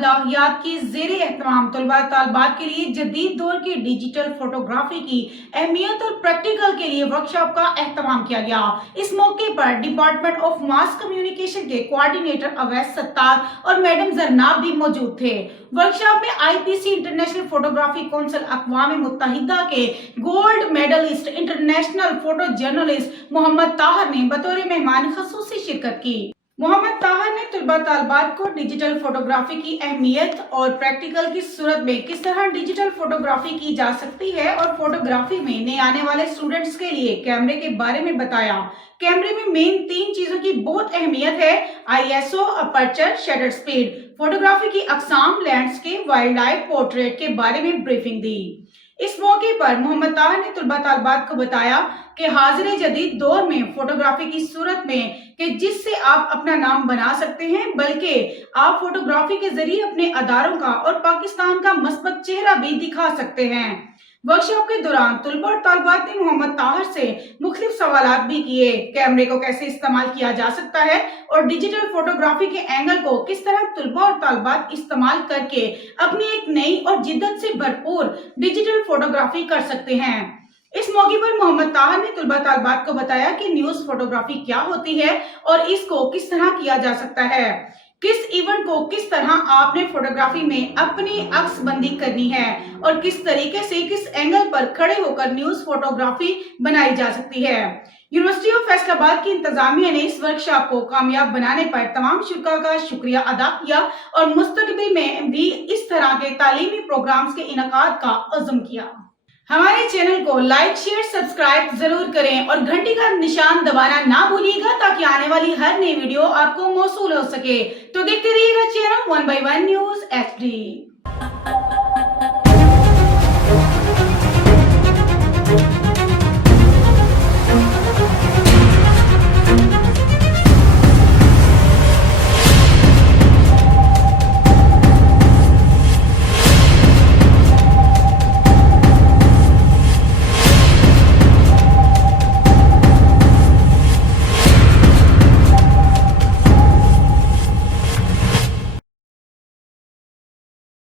काबिल-ए-याद के ज़ेरे एहतमाम तलबा तालिबात के लिए जदीद दौर की डिजिटल फोटोग्राफी की अहमियत और प्रैक्टिकल के लिए वर्कशॉप का एहतमाम किया गया। इस मौके पर डिपार्टमेंट ऑफ मास कम्युनिकेशन के कोऑर्डिनेटर अवैस सत्तार और मैडम जरनाब भी मौजूद थे। वर्कशॉप में आईपीसी इंटरनेशनल फोटोग्राफी काउंसिल अक़वाम मुत्तहिदा के gold medalist international photo journalist Mohammad Tahir ने बतौर मेहमान खसूसी शिरकत की। मोहम्मद ताहर ने तलबा तालिबात को डिजिटल फोटोग्राफी की अहमियत और प्रैक्टिकल की सूरत में किस तरह डिजिटल फोटोग्राफी की जा सकती है और फोटोग्राफी में नए आने वाले स्टूडेंट्स के लिए कैमरे के बारे में बताया। कैमरे में मेन 3 चीजों की बहुत अहमियत है: ISO, aperture, shutter speed. Photography की अकसाम, लैंडस्केप, वाइल्ड लाइफ, पोर्ट्रेट के बारे में ब्रीफिंग दी। इस मौके पर मोहम्मद ताहर ने तलबा तालिबात को बताया कि हाजिर जदीद दौर में फोटोग्राफी की सूरत में कि जिससे आप अपना नाम बना सकते हैं, बल्कि आप फोटोग्राफी के जरिए अपने अदारों का और पाकिस्तान का मस्बत चेहरा भी दिखा सकते हैं। वर्कशॉप के दौरान तलबा और तालिबात ने मोहम्मद ताहर से मुख्तलिफ सवालात भी किए। कैमरे को कैसे इस्तेमाल किया जा सकता है और डिजिटल फोटोग्राफी के एंगल को किस तरह तलबा और तालिबात इस्तेमाल करके अपनी एक नई और जिद्दत से भरपूर डिजिटल फोटोग्राफी कर सकते हैं। इस मौके पर मोहम्मद ताहर ने तलबा तालिबात को बताया कि न्यूज फोटोग्राफी क्या होती है और इसको किस तरह किया जा सकता है, किस इवेंट को किस तरह आपने फोटोग्राफी में अपनी अक्सबंदी करनी है और किस तरीके से किस एंगल पर खड़े होकर न्यूज फोटोग्राफी बनाई जा सकती है। यूनिवर्सिटी ऑफ फैसलाबाद की इंतजामिया ने इस वर्कशॉप को कामयाब बनाने पर तमाम शुरा का शुक्रिया अदा किया और मुस्तकबिल में भी इस तरह के तालीमी प्रोग्राम्स के इनकाद का अज़्म किया। हमारे चैनल को लाइक, शेयर, सब्सक्राइब जरूर करें और घंटी का निशान दबाना ना भूलिएगा ताकि आने वाली हर नई वीडियो आपको मौसूल हो सके। तो देखते रहिएगा चैनल 1 by 1 न्यूज़ HD।